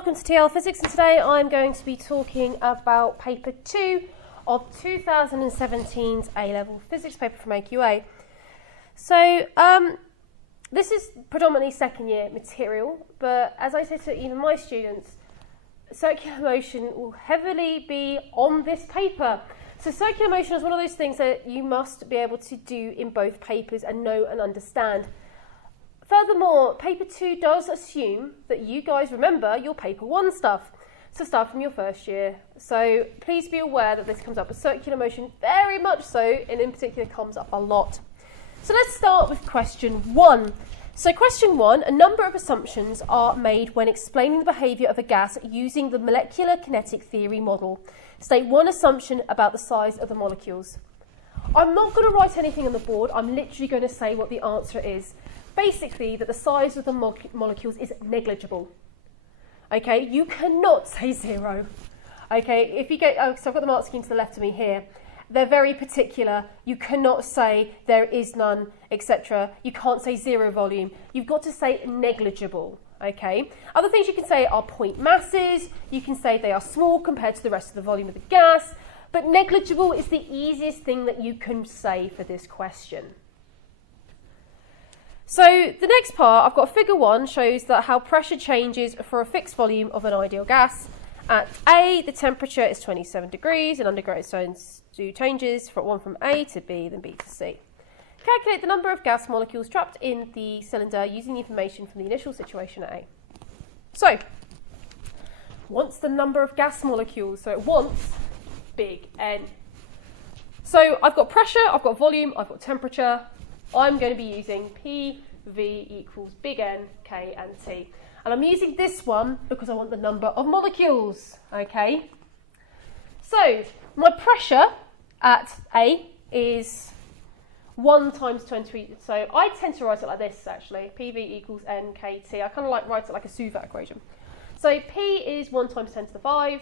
welcome to AQA Physics, and today I'm going to be talking about paper 2 of 2017's A-level physics paper from AQA. So this is predominantly second year material, but as I said to even my students, circular motion will heavily be on this paper. So circular motion is one of those things that you must be able to do in both papers and know and understand. Furthermore, paper 2 does assume that you guys remember your paper 1 stuff, so start from your first year. So please be aware that this comes up, but circular motion very much so, and in particular comes up a lot. So let's start with question 1. So question 1, a number of assumptions are made when explaining the behaviour of a gas using the molecular kinetic theory model. State one assumption about the size of the molecules. I'm not going to write anything on the board, I'm literally going to say what the answer is. Basically, that the size of the molecules is negligible. Okay, you cannot say 0. Okay, if you get, so I've got the mark scheme to the left of me here. They're very particular. You cannot say there is none, etc. You can't say 0 volume. You've got to say negligible. Okay. Other things you can say are point masses. You can say they are small compared to the rest of the volume of the gas. But negligible is the easiest thing that you can say for this question. So the next part, I've got figure 1, shows that how pressure changes for a fixed volume of an ideal gas. At A, the temperature is 27 degrees and undergoes do changes from A to B, then B to C. Calculate the number of gas molecules trapped in the cylinder using the information from the initial situation at A. So, what's the number of gas molecules? So it wants big N. So I've got pressure, I've got volume, I've got temperature. I'm going to be using PV equals big N, K and T. And I'm using this one because I want the number of molecules, okay? So my pressure at A is 1 times 20. So I tend to write it like this, actually. PV equals NKT. I kind of like write it like a Suvat equation. So P is 1 times 10 to the 5.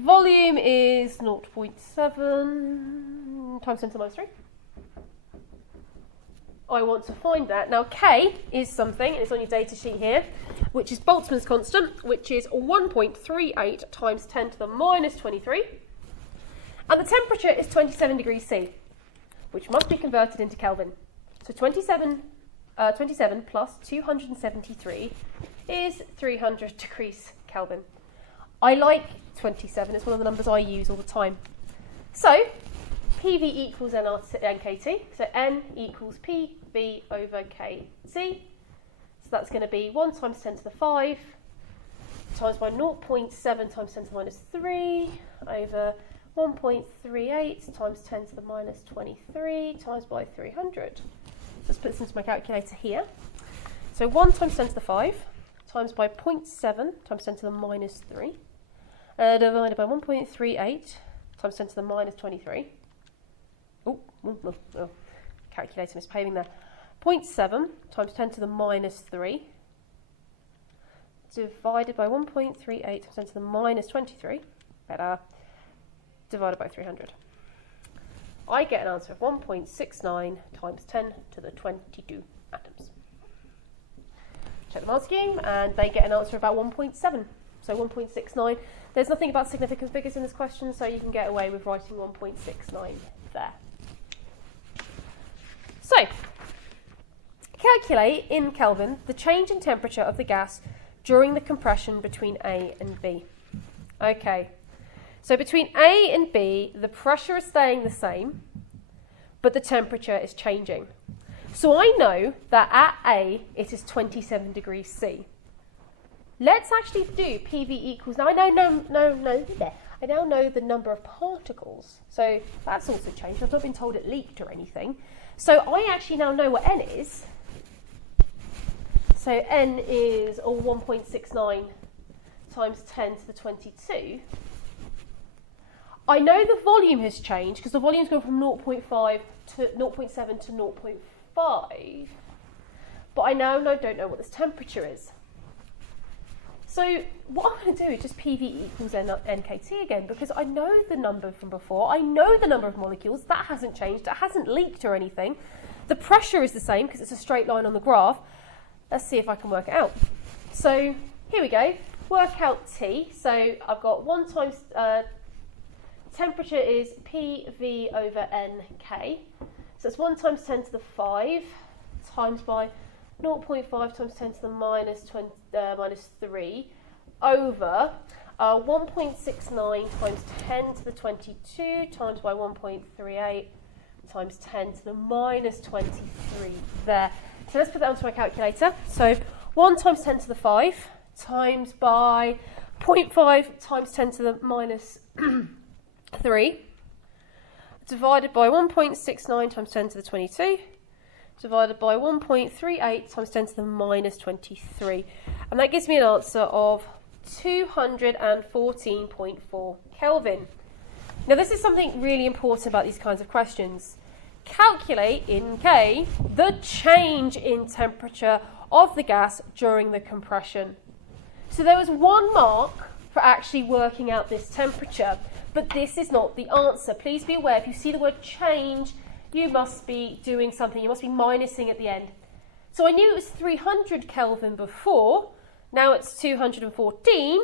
Volume is 0.7 times 10 to the minus 3. I want to find that. Now K is something, and it's on your data sheet here, which is Boltzmann's constant, which is 1.38 times 10 to the minus 23. And the temperature is 27 degrees C, which must be converted into Kelvin. So 27 plus 273 is 300 degrees Kelvin. I like 27, it's one of the numbers I use all the time. So PV equals NKT, so N equals PV over KT. So that's going to be 1 times 10 to the 5 times by 0.7 times 10 to the minus 3 over 1.38 times 10 to the minus 23 times by 300. Let's put this into my calculator here. So 1 times 10 to the 5 times by 0.7 times 10 to the minus 3 divided by 1.38 times 10 to the minus 23. Oh, calculator misbehaving there. 0.7 times 10 to the minus 3 divided by 1.38 times 10 to the minus 23, better, divided by 300. I get an answer of 1.69 times 10 to the 22 atoms. Check the mark scheme, and they get an answer of about 1.7, so 1.69. There's nothing about significant figures in this question, so you can get away with writing 1.69 there. So, calculate in Kelvin the change in temperature of the gas during the compression between A and B. Okay, so between A and B, the pressure is staying the same, but the temperature is changing. So I know that at A, it is 27 degrees C. Let's actually do PV equals, now I know, I now know the number of particles, so that's also changed. I've not been told it leaked or anything. So I actually now know what N is. So N is 1.69 times 10 to the 22. I know the volume has changed because the volume's gone from 0.5 to 0.7 to 0.5, but I now don't know what this temperature is. So what I'm going to do is just PV equals NKT again, because I know the number from before. I know the number of molecules. That hasn't changed. It hasn't leaked or anything. The pressure is the same because it's a straight line on the graph. Let's see if I can work it out. So here we go. work out T. So I've got 1 times temperature is PV over NK. So it's 1 times 10 to the 5 times by 0.5 times 10 to the minus 3 over 1.69 times 10 to the 22 times by 1.38 times 10 to the minus 23 there. So let's put that onto my calculator. So 1 times 10 to the 5 times by 0.5 times 10 to the minus 3 divided by 1.69 times 10 to the 22 divided by 1.38 times 10 to the minus 23. And that gives me an answer of 214.4 Kelvin. Now this is something really important about these kinds of questions. Calculate in K the change in temperature of the gas during the compression. So there was 1 mark for actually working out this temperature, but this is not the answer. Please be aware, if you see the word change, you must be doing something, you must be minusing at the end. So I knew it was 300 Kelvin before, now it's 214.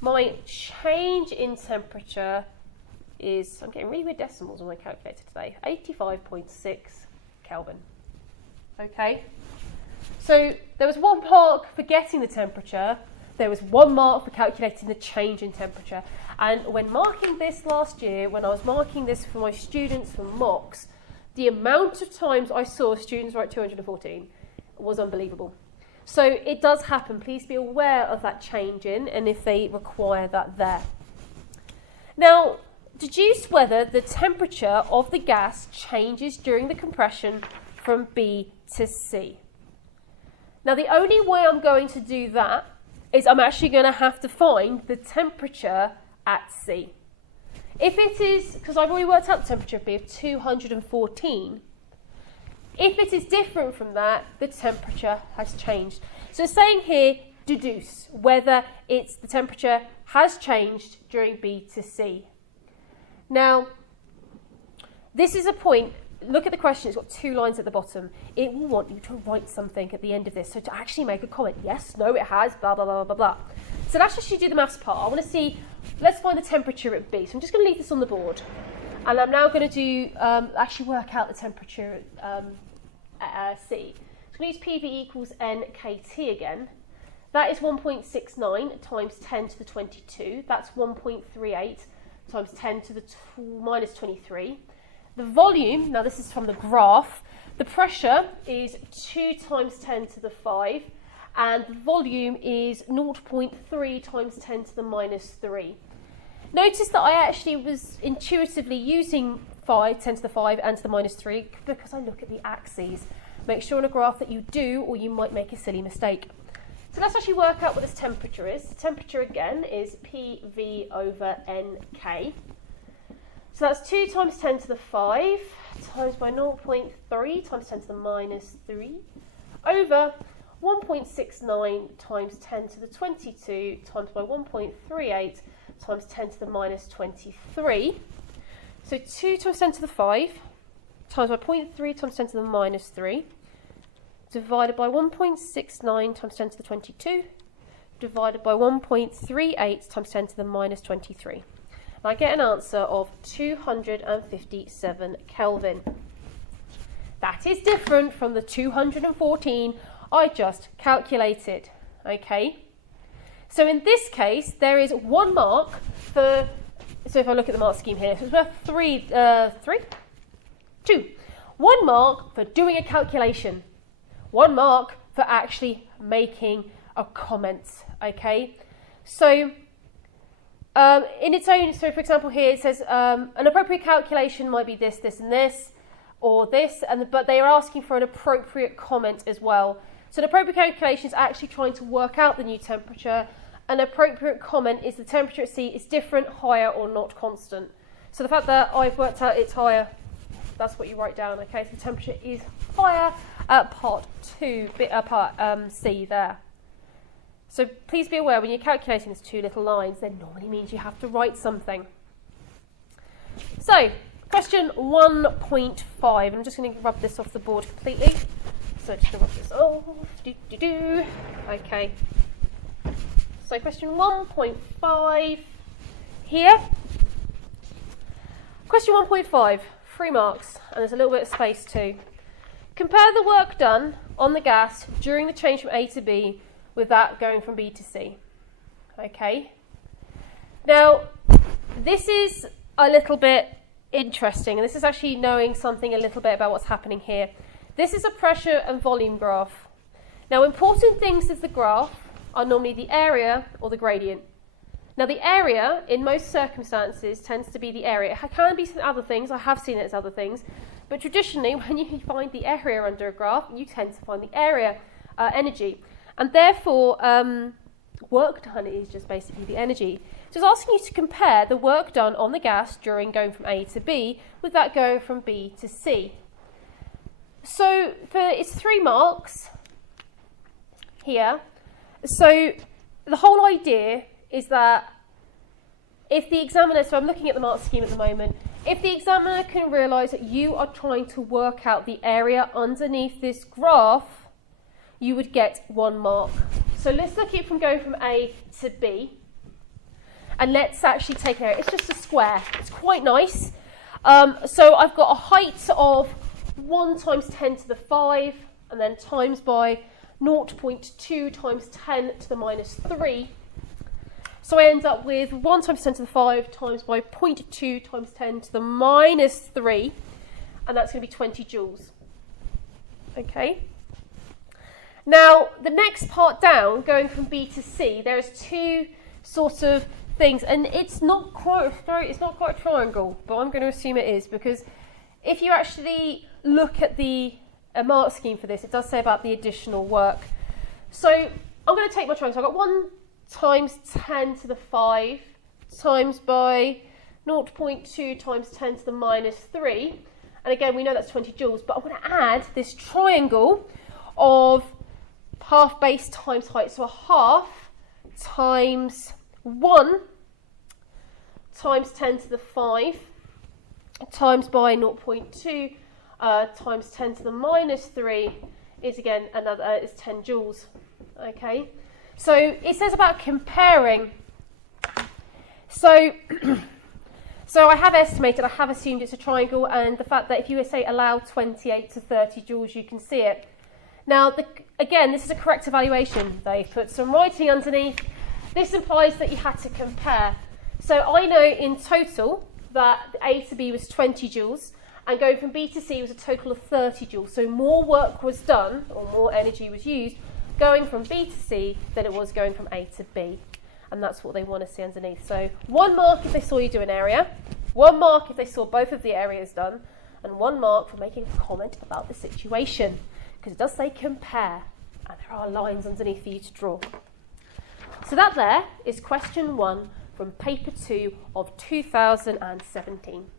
My change in temperature is, I'm getting really weird decimals on my calculator today, 85.6 Kelvin. Okay, so there was 1 mark for getting the temperature, there was 1 mark for calculating the change in temperature. And when marking this last year, when I was marking this for my students for mocks, the amount of times I saw students write 214 was unbelievable. So it does happen. Please be aware of that change in and if they require that there. Now, deduce whether the temperature of the gas changes during the compression from B to C. Now, the only way I'm going to do that is I'm actually going to have to find the temperature at C. If it is, because I've already worked out the temperature of B of 214, if it is different from that, the temperature has changed. So it's saying here, deduce whether the temperature has changed during B to C. Now, this is a point, look at the question, it's got 2 lines at the bottom. It will want you to write something at the end of this, so to actually make a comment, yes, no, it has, blah, blah, blah, blah, blah. So let's actually do the maths part. I want to see, let's find the temperature at B. So I'm just going to leave this on the board. And I'm now going to do, actually work out the temperature at C. So I'm going to use PV equals NKT again. That is 1.69 times 10 to the 22. That's 1.38 times 10 to the minus 23. The volume, now this is from the graph, the pressure is 2 times 10 to the 5, and the volume is 0.3 times 10 to the minus 3. Notice that I actually was intuitively using 10 to the 5 and to the minus 3 because I look at the axes. Make sure on a graph that you do, or you might make a silly mistake. So let's actually work out what this temperature is. The temperature again is PV over NK. So that's 2 times 10 to the 5 times by 0.3 times 10 to the minus 3 over 1.69 times 10 to the 22 times by 1.38 times 10 to the minus 23. So 2 times 10 to the 5 times by 0.3 times 10 to the minus 3 divided by 1.69 times 10 to the 22 divided by 1.38 times 10 to the minus 23. I get an answer of 257 Kelvin. That is different from the 214 I just calculated. Okay. So in this case, there is 1 mark for. So if I look at the mark scheme here, so it's worth 2. 1 mark for doing a calculation. 1 mark for actually making a comment. Okay. So. In its own, so for example here it says an appropriate calculation might be this, this and this, or this, but they are asking for an appropriate comment as well. So an appropriate calculation is actually trying to work out the new temperature. An appropriate comment is the temperature at C is different, higher or not constant. So the fact that I've worked out it's higher, that's what you write down, okay? So the temperature is higher at part C there. So please be aware when you're calculating these 2 little lines, that normally means you have to write something. So, question 1.5. I'm just going to rub this off the board completely. So just going to rub this off. Okay. So question 1.5 here. Question 1.5, 3 marks, and there's a little bit of space too. Compare the work done on the gas during the change from A to B with that going from B to C. Okay. Now, this is a little bit interesting, and this is actually knowing something a little bit about what's happening here. This is a pressure and volume graph. Now, important things of the graph are normally the area or the gradient. Now, the area, in most circumstances, tends to be the area. It can be some other things. I have seen it as other things. But traditionally, when you find the area under a graph, you tend to find the area energy. And therefore, work done is just basically the energy. So it's asking you to compare the work done on the gas during going from A to B with that going from B to C. So it's 3 marks here. So the whole idea is that if the examiner, so I'm looking at the mark scheme at the moment, if the examiner can realise that you are trying to work out the area underneath this graph, you would get 1 mark. So let's look at it from going from A to B. And let's actually take an area. It's just a square. It's quite nice. So I've got a height of 1 times 10 to the 5, and then times by 0.2 times 10 to the minus 3. So I end up with 1 times 10 to the 5 times by 0.2 times 10 to the minus 3, and that's going to be 20 joules. Okay. Now, the next part down, going from B to C, there's 2 sort of things, and it's not quite a triangle, but I'm going to assume it is, because if you actually look at the mark scheme for this, it does say about the additional work. So I'm going to take my triangle. So I've got 1 times 10 to the 5 times by 0.2 times 10 to the minus 3. And again, we know that's 20 joules, but I'm going to add this triangle of half base times height. So a half times 1 times 10 to the 5 times by 0.2 times 10 to the minus 3 is again another is 10 joules. Okay, so it says about comparing. So I have estimated, I have assumed it's a triangle, and the fact that if you say allow 28 to 30 joules, you can see it. Now, again, this is a correct evaluation. They put some writing underneath. This implies that you had to compare. So I know in total that A to B was 20 joules, and going from B to C was a total of 30 joules. So more work was done, or more energy was used, going from B to C than it was going from A to B. And that's what they want to see underneath. So 1 mark if they saw you do an area, 1 mark if they saw both of the areas done, and 1 mark for making a comment about the situation. Because it does say compare, and there are lines underneath for you to draw. So that there is question 1 from paper 2 of 2017.